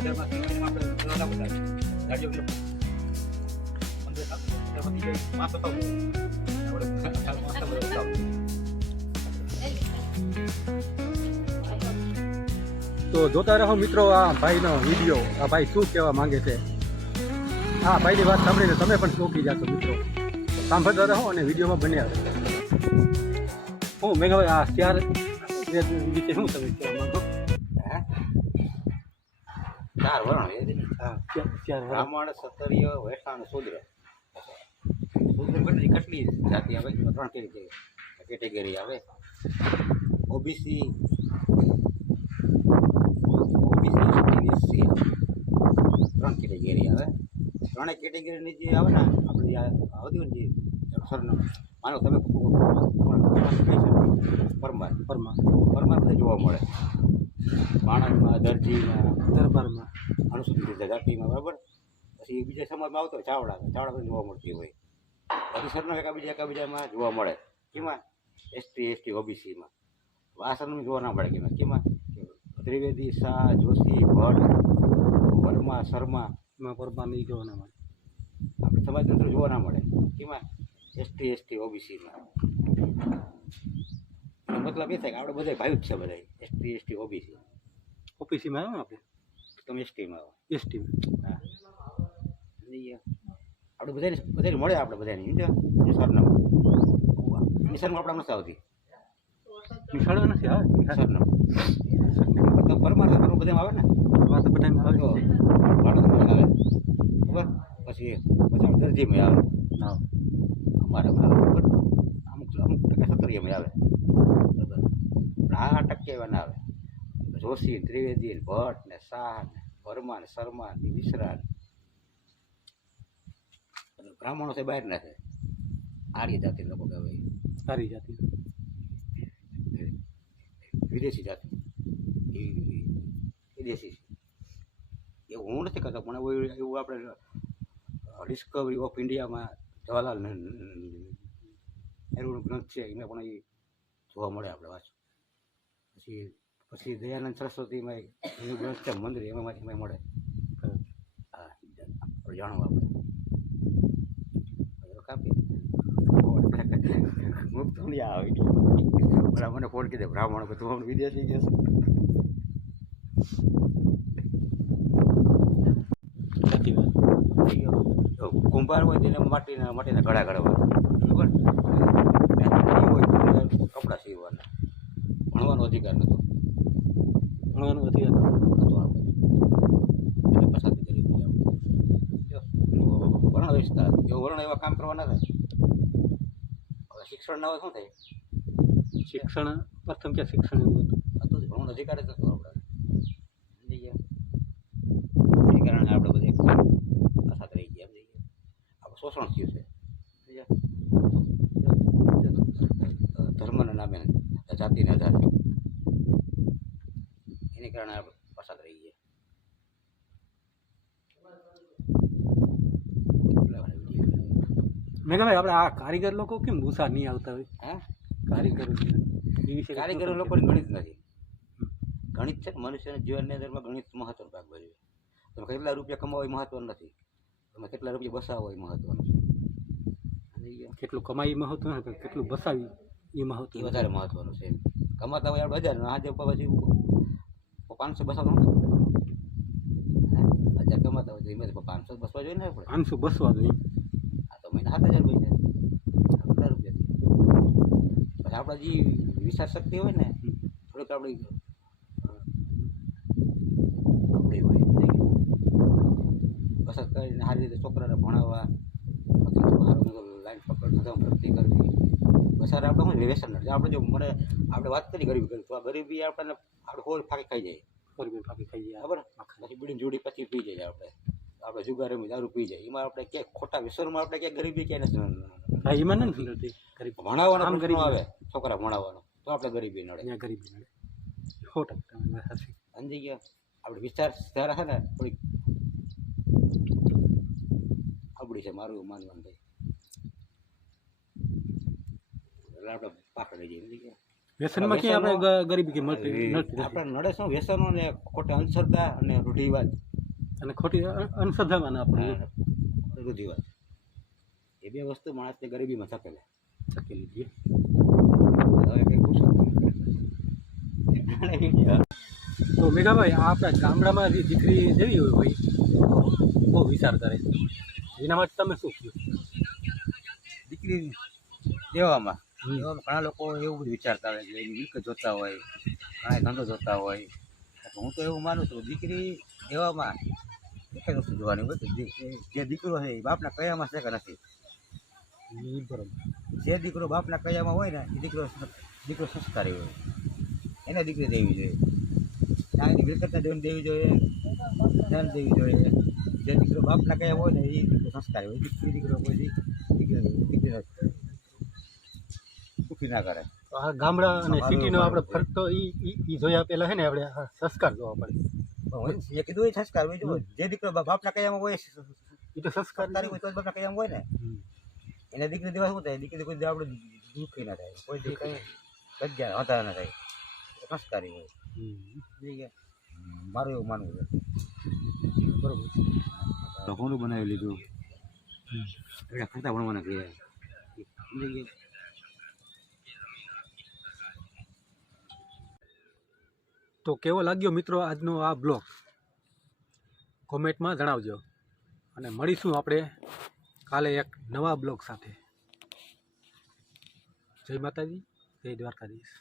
તો જોતા રહો મિત્રો આ ભાઈનો વિડીયો. આ ભાઈ શું કહેવા માંગે છે, આ ભાઈની વાત સાંભળીને તમે પણ ચોંકી જશો મિત્રો. સાંભળતા રહો અને વિડીયોમાં બન્યા રહો. હું મેઘાભાઈ આ ચાર વિશે શું તમે કહેવા માંગો? ચાર વર્ણ હા, ચાર બ્રાહ્મણ, ક્ષત્રિય, વૈશ્ય અને શૂદ્ર. શૂદ્ર કેટલી જાતિ આવે? 3 કેટેગરી આવે. ઓબીસી, એસસી, 3 કેટેગરી આવે. 3 કેટેગરીની જે આવે ને આપણે આવતી હોય ને જે સરનામ, માનો તમે પરમાર બધા જોવા મળે. માણસમાં, દરજીમાં, દરબારમાં, અનુસૂચિત જાતિમાં, બરાબર. પછી બીજા સમાજમાં આવતો હોય ચાવડા બધા જોવા મળતી હોય. બધી સરનામ એકાબીજામાં જોવા મળે. કેમાં? એસટી, ઓબીસીમાં. આ સરનામ જોવા ના મળે. કેમાં? ત્રિવેદી, શાહ, જોશી, ભટ્ટ, વર્મા, શર્મા, પરમાર નહીં જોવા ના મળે. આપણે સમાજની અંદર જોવા ના મળે. કેમાં? એસટી, ઓબીસીમાં. મતલબ એ થાય કે આપણે બધા ભાઈ જ છે, બધા એસટી, ઓબીસી. ઓપીસીમાં આવ્યો ને આપણે, તમે એસટીમાં આવો. એસટીમાં. હા, આપણે બધાને મળે. આપણે બધાની સરનામું આપણે નથી આવતી. નિશાળો નથી આવે સરનામું પરમાર બધા આવે ને, પરમાર તો બધામાં આવે છે. આવે ખબર. પછી દરજીમાં આવે. હા, અમારે બરાબર. અમુક ટકા ક્ષત્રિયમાં આવે. બરાબર. 8% એવા ના આવે. જોશી, ત્રિવેદી, ભટ્ટ ને શાહ ને વર્મા ને શર્મા ને મિશ્રા ને બ્રાહ્મણો છે બહાર ના છે. આર્ય જાતિ લોકો કહેવાય. સારી જાતિ, વિદેશી જાતિ, વિદેશી એવું હું નથી કહેતો, પણ એવું આપણે ડિસ્કવરી ઓફ ઇન્ડિયામાં જવાહરલાલ નહેરુનો ગ્રંથ છે, એમાં પણ એ જોવા મળે. આપણે વાંચો. પછી દયાનંદ સરસ્વતીમાં એનું ગ્રંથ છે મંદિર, એમાં મળે. હા, આપણે જાણવા આપણે કાપી મુક્ત નહીં આવે. મને ફોન કીધે બ્રાહ્મણ બધું વિદેશી કે કુંભાર હોય તેને માટીના ઘડા ઘડવા, બરાબર. હોય કપડાં સીવવાના. ભણવાનો અધિકાર નહોતો. ભણવાનો અધિકાર આપણે એટલે પછાતી કરી દીધી આપણે. વર્ણ વિસ્તાર એવો વર્ણ એવા કામ કરવાના થાય. હવે શિક્ષણ ના હોય શું થાય? શિક્ષણ પ્રથમ ક્યાં શિક્ષણ એવું હતું? હતું જ ભણવાનો અધિકાર જ હતો આપણે. સમજી ગયા? એ કારણે આપણે બધે પછાત રહી ગયા. સમજી ગયા? આપણે શોષણ થયું છે. ધર્મના નામે, જાતિના આધારે, એને કારણે આપણે પછાત રહી ગયા. મેઘાભાઈ, આપણે આ કારીગર લોકો કેમ ગુસ્સા નહીં આવતા હોય? હા, કારીગરો એ વિશે કારીગરો લોકોને ગણિત નથી. ગણિત છે ને મનુષ્યના જીવનની અંદરમાં ગણિત મહત્વનો ભાગ ભજવે. તમે કેટલા રૂપિયા કમાવો એ મહત્વનું નથી, તમે કેટલા રૂપિયા બસાવો એ મહત્વનું છે. કેટલું કમાઈ મહત્વ નથી, કેટલું બસાવી એ મહત્વ, એ વધારે મહત્વનું છે. કમાતા હોય આપણે 1000, આજે પછી 500 બસાવતો 1000 કમાતા હોય તો એમાં 500 બસવા જોઈએ ને આપણે. 500 બસવા જોઈએ. આ તો મહિને 7000 પૈસા, કેટલા રૂપિયા. પછી આપણા જે વિચાર શક્તિ હોય ને થોડીક આપણી હોય કસરત કરીને સારી રીતે છોકરાને ભણાવવા, લાઈન પકડ પ્રગતિ કરવી. બસાર આપણે શું વ્યસન નથી. આપણે જો મને આપણે વાત કરી ગરીબી, તો આ ગરીબી આપણને આપણે હોલ ફાંકી ખાઈ જાય. ગરીબી ફાંકી ખાઈ જાય, બરાબર. પછી બીડી જોડી પછી પી જાય. આપણે જુગાર રમી દારૂ પી જાય. એમાં આપણે ક્યાંય ખોટા વિશ્વમાં આપણે ક્યાંય ગરીબી ક્યાંય નથી. હા, એમાં નથી નડતી ગરીબી. ભણાવવાનો પ્રશ્ન આવે, છોકરા ભણાવવાનો, તો આપણે ગરીબી નડે. ત્યાં ગરીબી નડે. 100% સમજી ગયા? આપણે વિચાર ધારા છે ને થોડીક અબડી છે, મારું માનવાનું ભાઈ. એટલે આપણે પાકડી જઈએ. સમજી ગયા? વ્યસનમાં ક્યાં આપણે ગરીબી કે મળતી નથી. આપણે નડે શું? વ્યસનો ને ખોટા અંધશ્રદ્ધા અને રૂઢિવાદ અને ખોટી અંધશ્રદ્ધામાં ના પડે રૂઢિવાદ એ બે વસ્તુ માણસને ગરીબીમાં ધકેલે. ધકેલી દે. હવે કંઈ પૂછો તો મેઘાભાઈ આ આપણા ગામડામાં જે દીકરી જેવી હોય બહુ વિચાર કરે એના માટે તમે શું કહ્યું? દીકરી દેવામાં ઘણા લોકો એવું બધું વિચારતા હોય કે એની મિલકત જોતા હોય, ઘણા ધંધો જોતા હોય. હું તો એવું માનું છું દીકરી દેવામાં એક જ વસ્તુ જોવાની હોય કે જે દીકરો છે એ બાપના કયામાં છે કે નથી. બરોબર. જે દીકરો બાપના કયામાં હોય ને એ દીકરો સંસ્કારી હોય, એને દીકરી દેવી જોઈએ. ના એની મિલકતને દેવી જોઈએ, ધ્યાન દેવી જોઈએ. જે દીકરો બાપના કયામાં હોય ને એ દીકરો સંસ્કારી હોય. દીકરો કોઈ દીકરી દુઃખી ના કરે. તો આ ગામડા અને સિટીનો આપણે ફરક તો એ જોયા પહેલા છે ને આપણે સંસ્કાર જોવા પડે. એ કીધું એ સંસ્કાર હોય. જો જે દીકરો બાપના કયામાં હોય એ તો સંસ્કાર હોય તો બાપના કયામાં હોય ને એને દીકરી દેવા શું થાય? દીકરી કોઈ આપણે દુઃખી ના થાય, કોઈ દી કંઈ લજ્જા હતા ના થાય, સંસ્કારી હોય. મારું એવું માનવું છે. બરોબર. ઘણું બનાવી લીધું એટલે ખર્ચા ભણવાના કહ્યા. તો કેવો લાગ્યો મિત્રો આજનો આ બ્લોગ કોમેન્ટમાં જણાવજો અને મળીશું આપણે કાલે એક નવા બ્લોગ સાથે. જય માતાજી, જય દ્વારકાધીશ.